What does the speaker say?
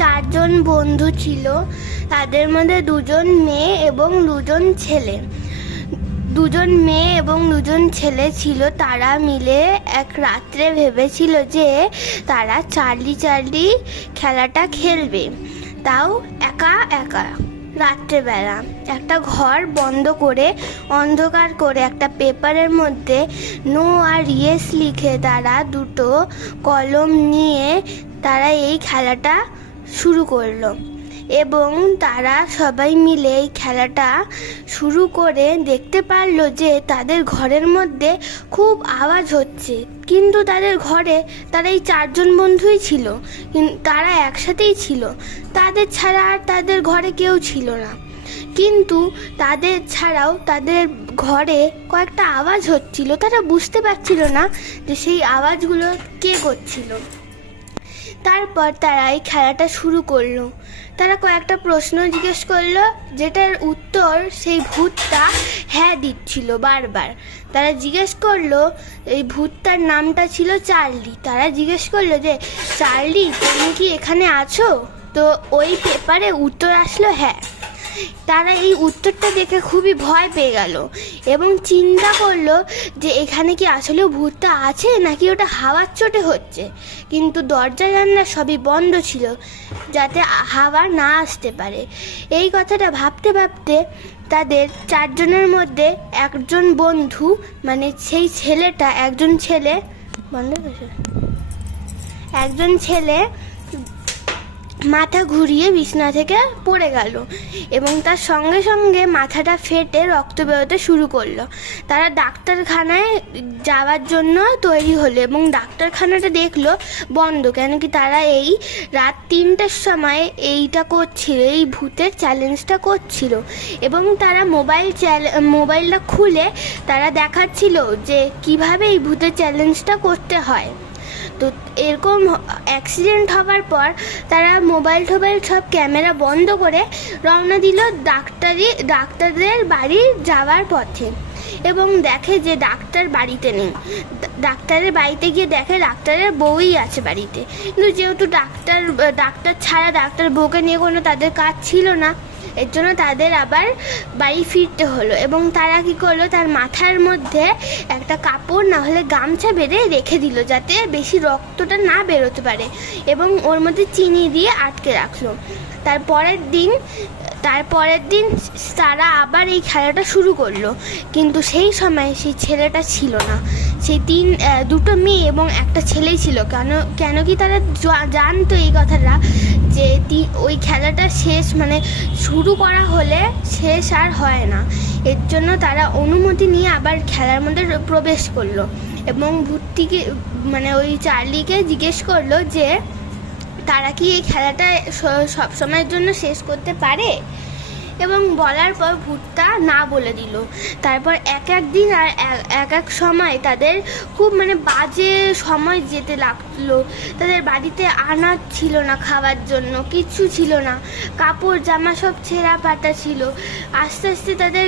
চারজন বন্ধু ছিল। তাদের মধ্যে দুজন মেয়ে এবং দুজন ছেলে। দুজন মেয়ে এবং দুজন ছেলে ছিল। তারা মিলে এক রাত্রে ভেবেছিল যে তারা চার্লি চার্লি খেলাটা খেলবে, তাও একা একা। রাত্রেবেলা একটা ঘর বন্ধ করে অন্ধকার করে একটা পেপারের মধ্যে নো আর ইয়েস লিখে তারা দুটো কলম নিয়ে তারা এই খেলাটা শুরু করলো। এবং তারা সবাই মিলে এই খেলাটা শুরু করে দেখতে পারলো যে তাদের ঘরের মধ্যে খুব আওয়াজ হচ্ছে, কিন্তু তাদের ঘরে তারা এই চারজন বন্ধুই ছিল, তারা একসাথেই ছিল, তাদের ছাড়া আর তাদের ঘরে কেউ ছিল না। কিন্তু তাদের ছাড়াও তাদের ঘরে কয়েকটা আওয়াজ হচ্ছিল, তারা বুঝতে পারছিল না যে সেই আওয়াজগুলো কে করছিল। তারপর তারা এই খেলাটা শুরু করলো। তারা কয়েকটা প্রশ্ন জিজ্ঞেস করলো, যেটার উত্তর সেই ভূতটা হ্যাঁ দিচ্ছিল বারবার। তারা জিজ্ঞেস করলো, এই ভূতটার নামটা ছিল চার্লি। তারা জিজ্ঞেস করলো যে চার্লি তুমি কি এখানে আছো? তো ওই পেপারে উত্তর আসলো হ্যাঁ। তারা এই উত্তরটা দেখে খুবই ভয় পেয়ে গেল এবং চিন্তা করলো যে এখানে কি আসলেও ভূতটা আছে নাকি ওটা হাওয়ার চোটে হচ্ছে। কিন্তু দরজা জানলা সবই বন্ধ ছিল যাতে হাওয়া না আসতে পারে। এই কথাটা ভাবতে ভাবতে তাদের চারজনের মধ্যে একজন বন্ধু, মানে সেই ছেলেটা, একজন ছেলে মাথা ঘুরিয়ে বিছনা থেকে পড়ে গেল এবং তার সঙ্গে সঙ্গে মাথাটা ফেটে রক্ত বেরোতে শুরু করলো। তারা ডাক্তারখানায় যাওয়ার জন্য তৈরি হলো এবং ডাক্তারখানাটা দেখলো বন্ধ, কেন কি তারা এই রাত 3টের সময় এইটা করছিল, এই ভূতের চ্যালেঞ্জটা করছিল। এবং তারা মোবাইলটা খুলে তারা দেখাচ্ছিল যে কিভাবে এই ভূতের চ্যালেঞ্জটা করতে হয়। তো এরকম অ্যাক্সিডেন্ট হওয়ার পর তারা মোবাইল সব ক্যামেরা বন্ধ করে রওনা দিল ডাক্তারদের বাড়ি যাওয়ার পথে এবং দেখে যে ডাক্তার বাড়িতে নেই। ডাক্তারের বাড়িতে গিয়ে দেখে ডাক্তারের বউই আছে বাড়িতে, কিন্তু যেহেতু ডাক্তার ছাড়া ডাক্তার বউকে নিয়ে কোনো তাদের কাজ ছিল না, এর জন্য তাদের আবার বাড়ি ফিরতে হলো। এবং তারা কী করলো, তার মাথার মধ্যে একটা কাপড় না হলে গামছা বেঁধে রেখে দিল যাতে বেশি রক্তটা না বেরোতে পারে এবং ওর মধ্যে চিনি দিয়ে আটকে রাখলো। তারপরের দিন তারা আবার এই খেলাটা শুরু করলো, কিন্তু সেই সময় সেই ছেলেটা ছিল না। সেই দুটো মেয়ে এবং একটা ছেলেই ছিল। কেন কি তারা জানতো এই কথাটা যে ওই খেলাটা শেষ, মানে শুরু করা হলে শেষ আর হয় না। এর জন্য তারা অনুমতি নিয়ে আবার খেলার মধ্যে প্রবেশ করলো এবং ভূতটিকে, মানে ওই চার্লিকে জিজ্ঞেস করলো যে তারা কি এই খেলাটা সবসময়ের জন্য শেষ করতে পারে। এবং বলার পর ভূতটা না বলে দিল। তারপর এক দিন আর এক সময় তাদের খুব বাজে সময় যেতে লাগলো। তাদের বাড়িতে আনাজ ছিল না, খাওয়ার জন্য কিচ্ছু ছিল না, কাপড় জামা সব ছেঁড়া পাটা ছিল। আস্তে আস্তে তাদের